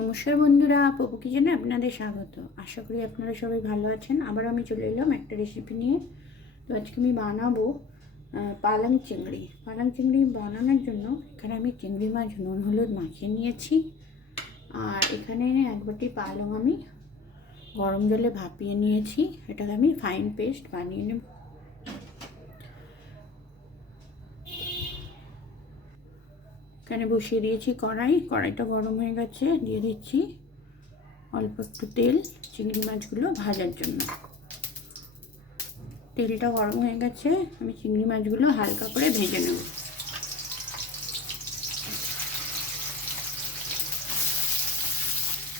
নমস্কার বন্ধুরা, পপু কিচেনে আপনাদের স্বাগত। আশা করি আপনারা সবাই ভালো আছেন। আবার আমি চলে এলাম একটা রেসিপি নিয়ে। তো আজকে আমি বানাবো পালং চিংড়ি। পালং চিংড়ি বানানোর জন্য এখানে আমি চিংড়ি মাছ নুন হলুদ মাখিয়ে নিয়েছি। আর এখানে এক বাটি পালং আমি গরম জলে ভাপিয়ে নিয়েছি। এটাকে আমি ফাইন পেস্ট বানিয়ে নেব। এখানে বসিয়ে দিয়েছি কড়াইটা গরম হয়ে গেছে। দিয়ে দিচ্ছি অল্প একটু তেল চিংড়ি মাছগুলো ভাজার জন্য। তেলটা গরম হয়ে গেছে, আমি চিংড়ি মাছগুলো হালকা করে ভেজে নেব।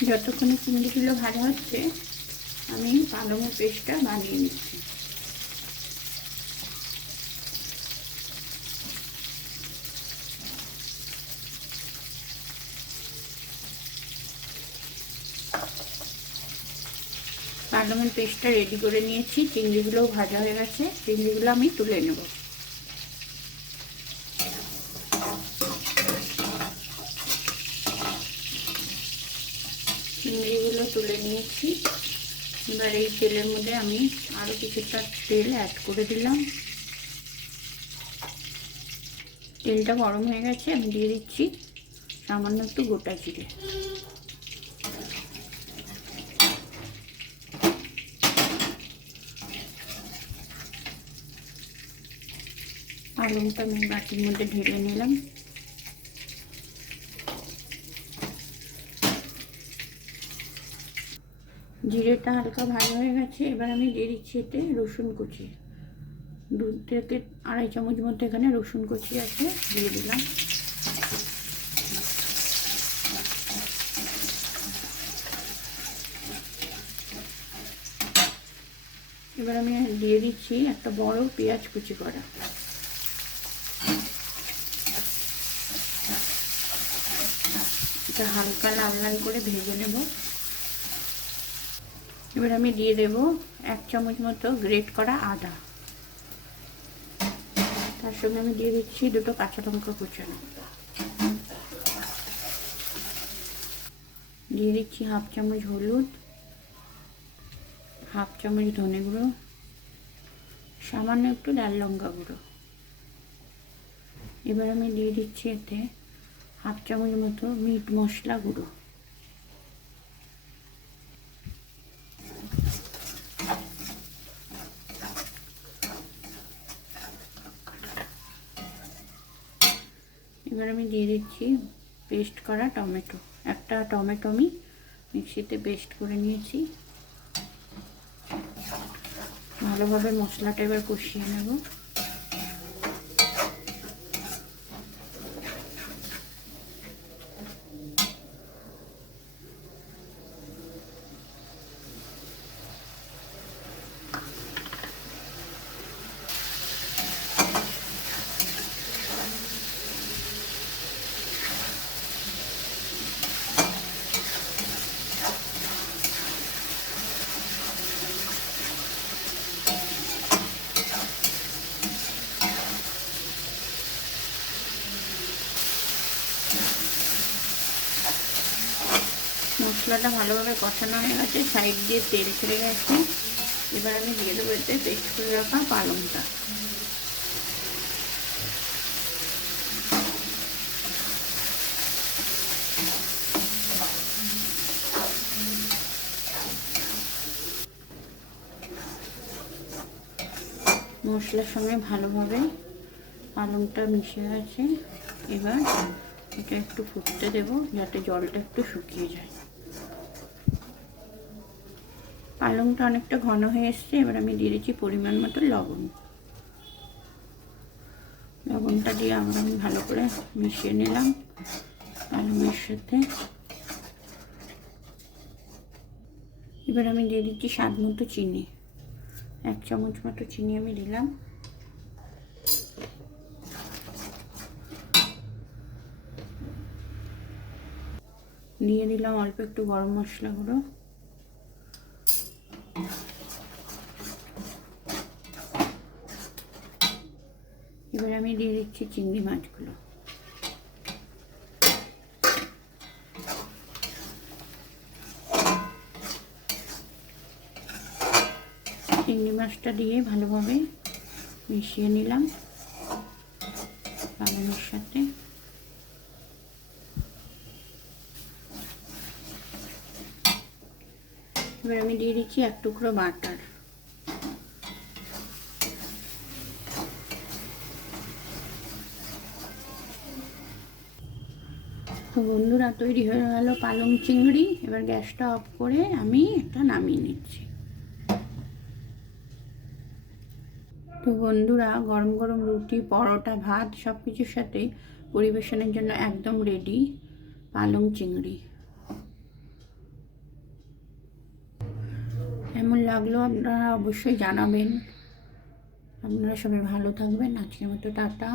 যতক্ষণে চিংড়িগুলো ভাজা হচ্ছে আমি পালংয়ের পেস্টটা বানিয়ে নিচ্ছি। পালংয়ের পেস্টটা রেডি করে নিয়েছি, চিংড়িগুলোও ভাজা হয়ে গেছে। চিংড়িগুলো আমি তুলে নেব। চিংড়িগুলো তুলে নিয়েছি। এবার এই তেলের মধ্যে আমি আরও কিছুটা তেল অ্যাড করে দিলাম। তেলটা গরম হয়ে গেছে, আমি দিয়ে দিচ্ছি সামান্য একটু গোটা জিরে। পালংটা আমি বাটির মধ্যে ঢেলে নিলাম। জিরেটা হালকা ভাজা হয়ে গেছে। এবার আমি দিয়ে দিচ্ছি এতে রসুন কুচি। 2 থেকে আড়াই চামচ মতো এখানে রসুন কুচি আছে, দিয়ে দিলাম। এবার আমি দিয়ে দিচ্ছি একটা বড় পেঁয়াজ কুচি করা। এটা হালকা লাল লাল করে ভেজে নেব। এবার আমি দিয়ে দেব 1 চামচ মতো গ্রেট করা আদা। তার সঙ্গে আমি দিয়ে দিচ্ছি 2টো কাঁচা লঙ্কা কুচানো। দিয়ে দিচ্ছি 1/2 চামচ হলুদ, 1/2 চামচ ধনে গুঁড়ো, সামান্য একটু লাল লঙ্কা গুঁড়ো। এবার আমি দিয়ে দিচ্ছি এতে 1/2 চামচ মতো মিট মশলা গুঁড়ো। এবার আমি দিয়ে দিচ্ছি পেস্ট করা টমেটো। একটা টমেটো আমি মিক্সিতে পেস্ট করে নিয়েছি। ভালোভাবে মশলাটা এবার কষিয়ে নেব। মশলাটা ভালোভাবে কষানো হয়ে গেছে, সাইড দিয়ে তেল ছেড়ে গেছে। এবার আমি দিয়ে দেবো এতে পেস্ট করে রাখা পালংটা। মশলার সঙ্গে ভালোভাবে পালংটা মিশে গেছে। এবার এটা একটু ফুটতে দেব যাতে জলটা একটু শুকিয়ে যায়। পালংটা অনেকটা ঘন হয়ে এসছে। এবার আমি দিয়ে দিচ্ছি পরিমাণ মতো লবণ। লবণটা দিয়ে আবার আমি ভালো করে মিশিয়ে নিলাম পালংয়ের সাথে। এবার আমি দিয়ে দিচ্ছি স্বাদ মতো চিনি। 1 চামচ মতো চিনি আমি দিলাম। দিয়ে দিলাম অল্প একটু গরম মশলা গুঁড়ো। এবার আমি দিয়ে দিচ্ছি চিংড়ি মাছগুলো। চিংড়ি মাছটা দিয়ে ভালোভাবে মিশিয়ে নিলাম পালংয়ের সাথে। এবার আমি দিয়ে দিচ্ছি 1 টুকরো বাটার। তো বন্ধুরা, তৈরি হয়ে গেল পালং চিংড়ি। এবার গ্যাসটা অফ করে আমি এটা নামিয়ে নিচ্ছি। তো বন্ধুরা, গরম গরম রুটি, পরোটা, ভাত সব কিছুর সাথেই পরিবেশনের জন্য একদম রেডি পালং চিংড়ি। কেমন লাগলো আপনারা অবশ্যই জানাবেন। আপনারা সবাই ভালো থাকবেন। আজকের মতো টাটা।